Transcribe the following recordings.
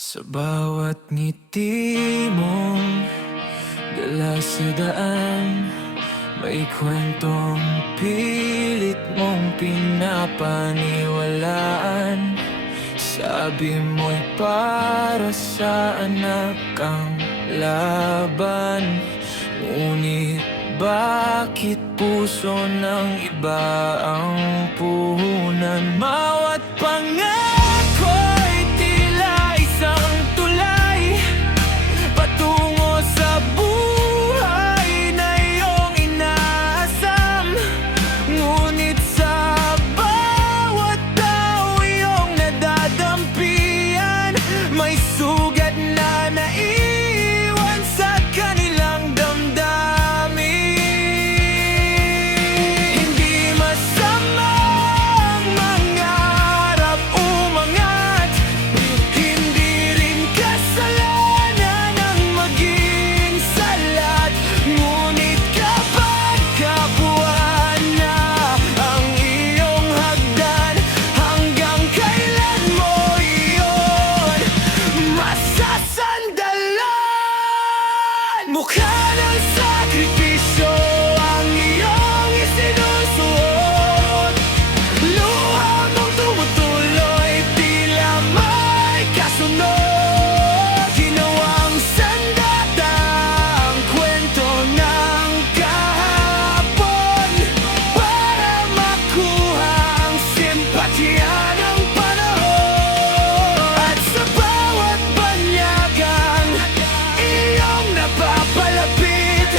Sa bawat ngiti mong dala sa daan, may kwentong pilit mong pinapaniwalaan. Sabi mo'y para sa anak ang laban, ngunit bakit puso ng iba ang puhunan? Bawat pangako'y tila isang tulay patungo sa buhay na iyong inaasam, ngunit sa bawat tao iyong nadadampian, may sugat na naiwan sa kanilang damdamin. Hindi masamang mangarap umangat, hindi rin kasalanan ang maging salat, ngunit kapag kabuuan na ang iyong hagdan, hanggang kailan mo iyon masasandalan? Mukha ng sakripisyo ang iyong isinusuot, luha mong tumutuloy, tila may kasunod. Ginawang sandata ang kwento ng kahapon para makuha ang simpatya ng panahon. At sa bawat banyagang iyong napapalapit,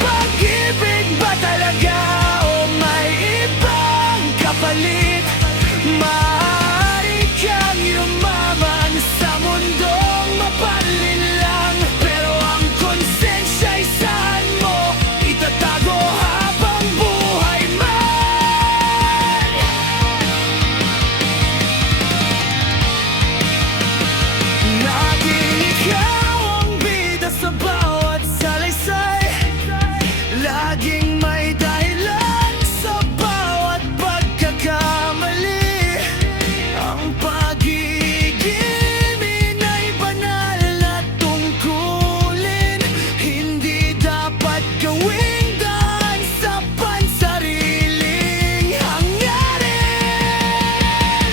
pag-ibig ba talaga o may ibang kapalit? Maaari kang yumaman sa mundong mapanlinlang, pero ang konsensya'y saan mo itatago habang buhay man? Laging ikaw ang bida sa bawat salaysay, laging may dahilan sa bawat pagkakamali. Ang pag-ibig ay banal na tungkulin, hindi dapat gawing daan sa pansariling hangarin.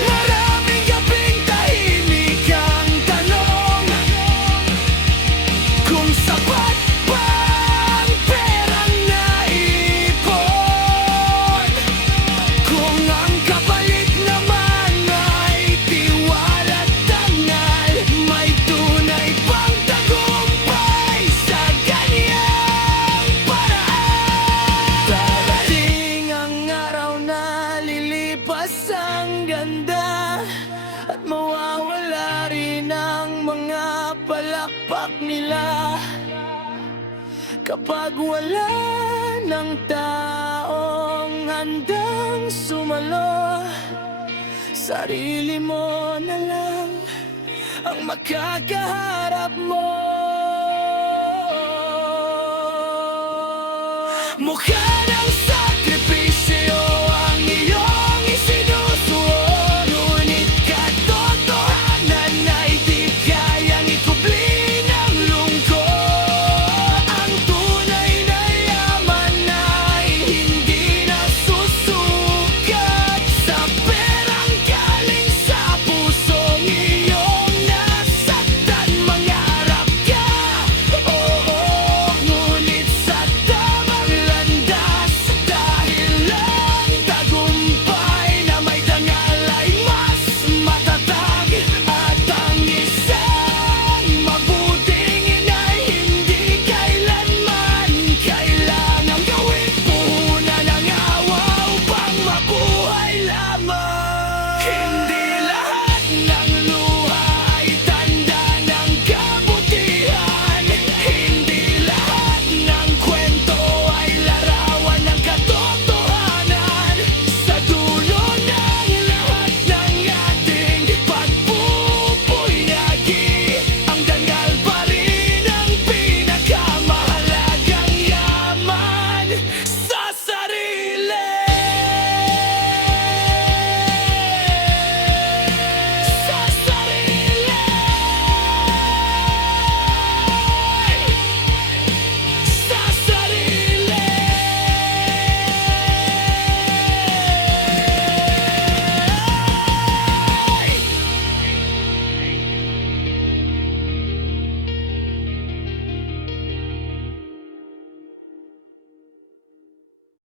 Maraming gabing tahimik ang tanong kung sapat ba ang perang naipon, kung ang kapalit naman ay tiwala't dangal. May tunay bang tagumpay sa ganyang paraan? Darating ang araw na lilipas ang ganda at mawawala rin ang mga palakpak nila, kapag wala ng taong handang sumalo. Sarili mo na lang ang makakaharap mo. Mukha